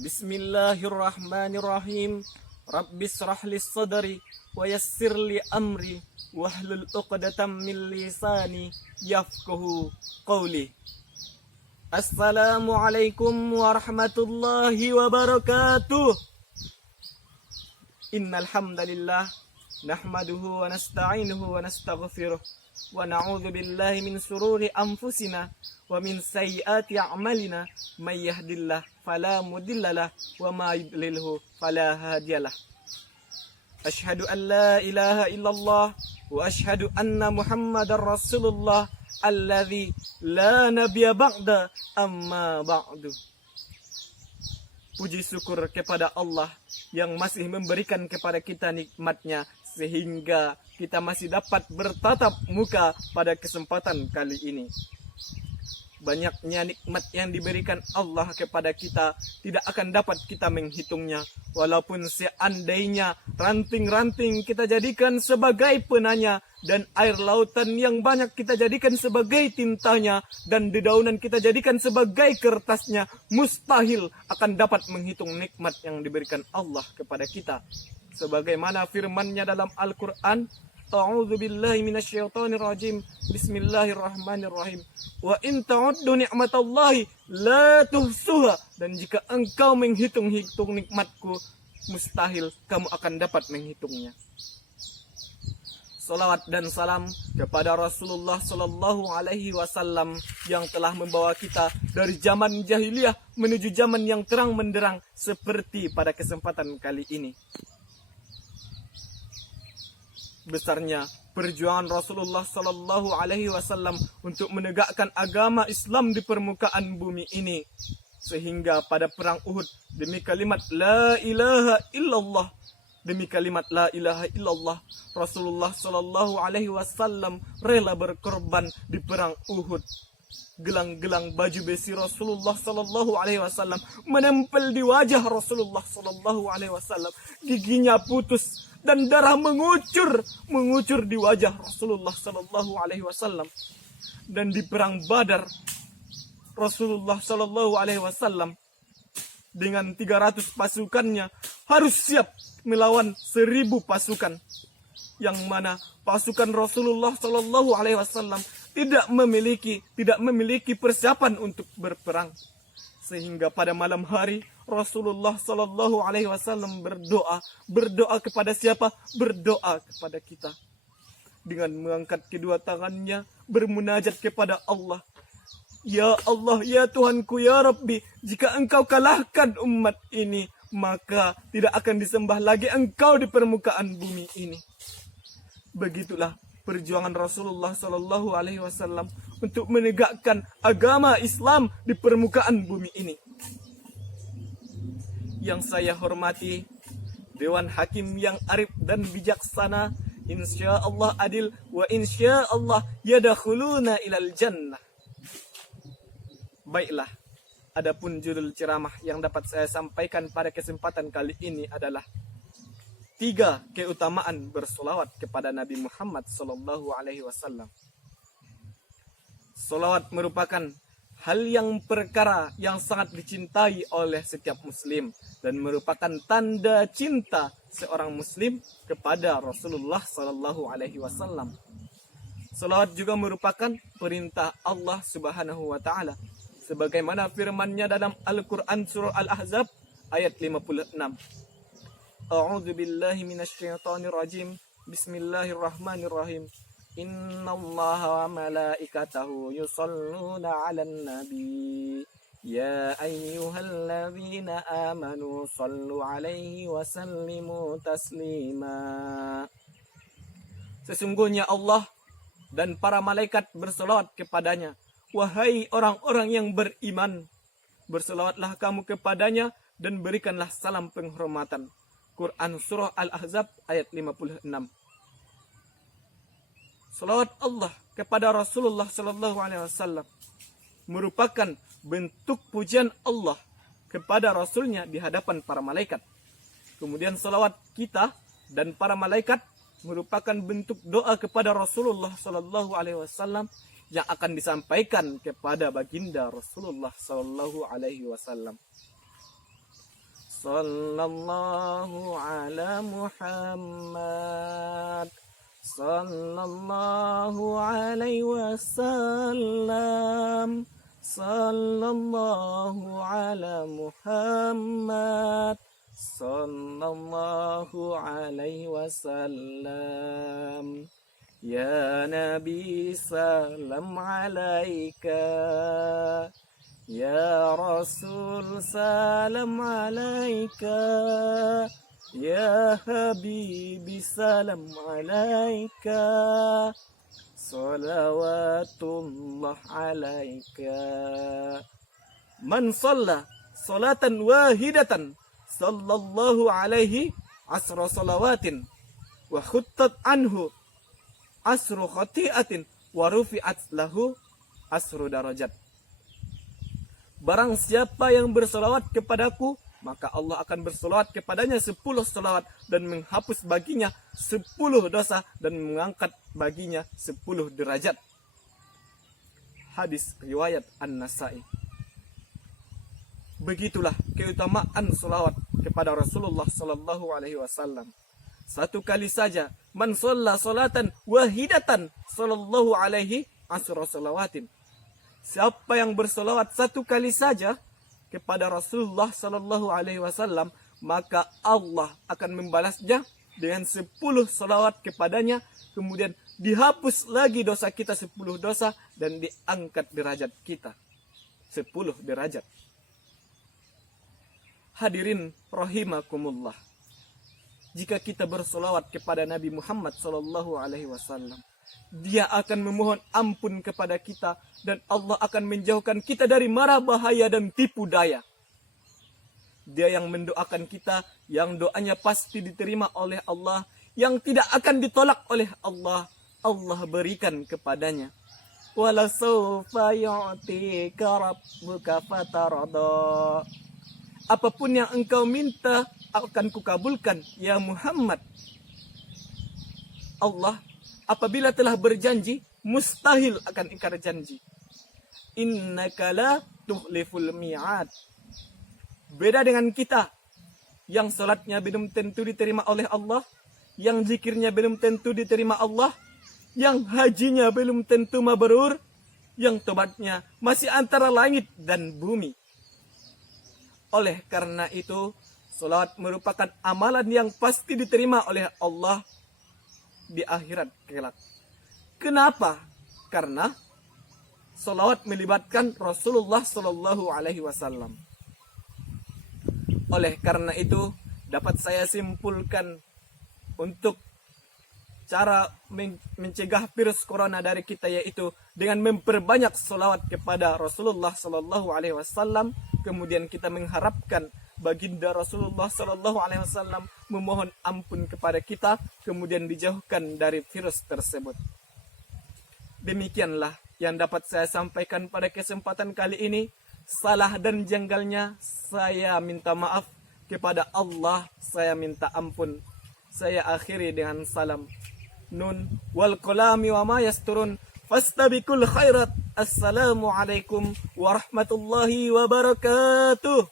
Bismillahirrahmanirrahim. Rabbis rahlis sadri wa yassir li amri wahlul uqdatam min lisani yafqahu qawli. Assalamualaikum warahmatullahi wabarakatuh. Innal hamdalillah nahmaduhu wa nasta'inuhu wa nastaghfiruh wa na'udzu billahi min shururi anfusina wa min sayyiati a'malina may yahdihillahu fala mudhillalah wa may yudlilhu fala hadiyalah. Asyhadu an la ilaha illallah wa asyhadu anna Muhammadar Rasulullah alladzi la nabiyya ba'da amma ba'du. Puji syukur kepada Allah yang masih memberikan kepada kita nikmatnya sehingga kita masih dapat bertatap muka pada kesempatan kali ini. Banyaknya nikmat yang diberikan Allah kepada kita tidak akan dapat kita menghitungnya. Walaupun seandainya ranting-ranting kita jadikan sebagai penanya, dan air lautan yang banyak kita jadikan sebagai tintanya, dan dedaunan kita jadikan sebagai kertasnya, mustahil akan dapat menghitung nikmat yang diberikan Allah kepada kita. Sebagaimana firman-Nya dalam Al-Quran, A'udzu billahi minasyaitonir rajim. Bismillahirrahmanirrahim. Wa in ta'uddu ni'matallahi la tuhsuha. Dan jika engkau menghitung-hitung nikmatku, mustahil kamu akan dapat menghitungnya. Salawat dan salam kepada Rasulullah sallallahu alaihi wasallam yang telah membawa kita dari zaman jahiliyah menuju zaman yang terang menderang seperti pada kesempatan kali ini. Besarnya perjuangan Rasulullah sallallahu alaihi wasallam untuk menegakkan agama Islam di permukaan bumi ini, sehingga pada perang Uhud demi kalimat la ilaha illallah, Rasulullah sallallahu alaihi wasallam rela berkorban di perang Uhud. Gelang-gelang baju besi Rasulullah sallallahu alaihi wasallam menempel di wajah Rasulullah sallallahu alaihi wasallam. Giginya putus dan darah mengucur di wajah Rasulullah sallallahu alaihi wasallam. Dan di perang Badar, Rasulullah sallallahu alaihi wasallam dengan 300 pasukannya harus siap melawan 1000 pasukan, yang mana pasukan Rasulullah sallallahu alaihi wasallam tidak memiliki persiapan untuk berperang. Sehingga pada malam hari Rasulullah sallallahu alaihi wasallam berdoa kepada siapa? Berdoa kepada kita dengan mengangkat kedua tangannya, bermunajat kepada Allah. Ya Allah, ya Tuhanku, ya Rabbi, jika engkau kalahkan umat ini, maka tidak akan disembah lagi engkau di permukaan bumi ini. Begitulah perjuangan Rasulullah sallallahu alaihi wasallam untuk menegakkan agama Islam di permukaan bumi ini. Yang saya hormati Dewan Hakim yang arif dan bijaksana, insya Allah adil wa insya Allah yadkhuluna ilal jannah. Baiklah, adapun judul ceramah yang dapat saya sampaikan pada kesempatan kali ini adalah 3 keutamaan bersolawat kepada Nabi Muhammad sallallahu alaihi wasallam. Solawat merupakan hal yang perkara yang sangat dicintai oleh setiap muslim dan merupakan tanda cinta seorang muslim kepada Rasulullah sallallahu alaihi wasallam. Solawat juga merupakan perintah Allah Subhanahu wa taala, sebagaimana firman-Nya dalam Al-Qur'an surah Al-Ahzab ayat 56. A'udzu billahi minasyaitonir rajim. Bismillahirrahmanirrahim. Innallaha wa malaikatahu yusholluna 'alan nabi. Ya ayyuhalladzina amanu shallu 'alaihi wa sallimu taslima. Sesungguhnya Allah dan para malaikat berselawat kepadanya. Wahai orang-orang yang beriman, berselawatlah kamu kepadanya dan berikanlah salam penghormatan. Quran surah Al-Ahzab ayat 56. Salawat Allah kepada Rasulullah sallallahu alaihi wasallam merupakan bentuk pujian Allah kepada Rasulnya di hadapan para malaikat. Kemudian salawat kita dan para malaikat merupakan bentuk doa kepada Rasulullah sallallahu alaihi wasallam yang akan disampaikan kepada baginda Rasulullah sallallahu alaihi wasallam. sallallahu ala Muhammad, sallallahu alaihi wasallam, sallallahu ala Muhammad, sallallahu alaihi wasallam. Ya Nabi salam alaika, ya Rasul salam alaika, ya Habibi salam alaika, salawatullah alaika. Man shalla salatan wahidatan sallallahu alaihi asra salawatin wa khuttat anhu asru khati'atin wa rufi'at lahu asru darajat. Barang siapa yang bersolawat kepadaku, maka Allah akan bersolawat kepadanya 10 solawat dan menghapus baginya 10 dosa dan mengangkat baginya 10 derajat. Hadis riwayat An-Nasai. Begitulah keutamaan solawat kepada Rasulullah sallallahu alaihi wasallam. Satu kali saja, man shalla salatan wahidatan sallallahu alaihi asra salawatin. Siapa yang bersolawat satu kali saja kepada Rasulullah sallallahu alaihi wasallam, maka Allah akan membalasnya dengan 10 solawat kepadanya, kemudian dihapus lagi dosa kita 10 dosa dan diangkat derajat kita 10 derajat. Hadirin rahimakumullah. Jika kita bersolawat kepada Nabi Muhammad sallallahu alaihi wasallam, Dia akan memohon ampun kepada kita dan Allah akan menjauhkan kita dari mara bahaya dan tipu daya. Dia yang mendoakan kita, yang doanya pasti diterima oleh Allah, yang tidak akan ditolak oleh Allah, Allah berikan kepadanya. Wala sawfa yu'tika rabbuka fatarada. Apapun yang engkau minta akan kukabulkan, ya Muhammad. Allah apabila telah berjanji, mustahil akan ingkar janji. Innaka la tukhliful mi'ad. Beda dengan kita, yang salatnya belum tentu diterima oleh Allah, yang zikirnya belum tentu diterima Allah, yang hajinya belum tentu mabrur, yang tobatnya masih antara langit dan bumi. Oleh karena itu, salawat merupakan amalan yang pasti diterima oleh Allah di akhirat kelak. Kenapa? Karena salawat melibatkan Rasulullah sallallahu alaihi wasallam. Oleh karena itu, dapat saya simpulkan untuk cara mencegah virus corona dari kita, yaitu dengan memperbanyak salawat kepada Rasulullah sallallahu alaihi wasallam. Kemudian kita mengharapkan baginda Rasulullah sallallahu alaihi wasallam memohon ampun kepada kita, kemudian dijauhkan dari virus tersebut. Demikianlah yang dapat saya sampaikan pada kesempatan kali ini. Salah dan janggalnya saya minta maaf kepada Allah, saya minta ampun. Saya akhiri dengan salam. Nun wal qalami wa ma yasturun fastabiqul khairat. Assalamualaikum warahmatullahi wabarakatuh.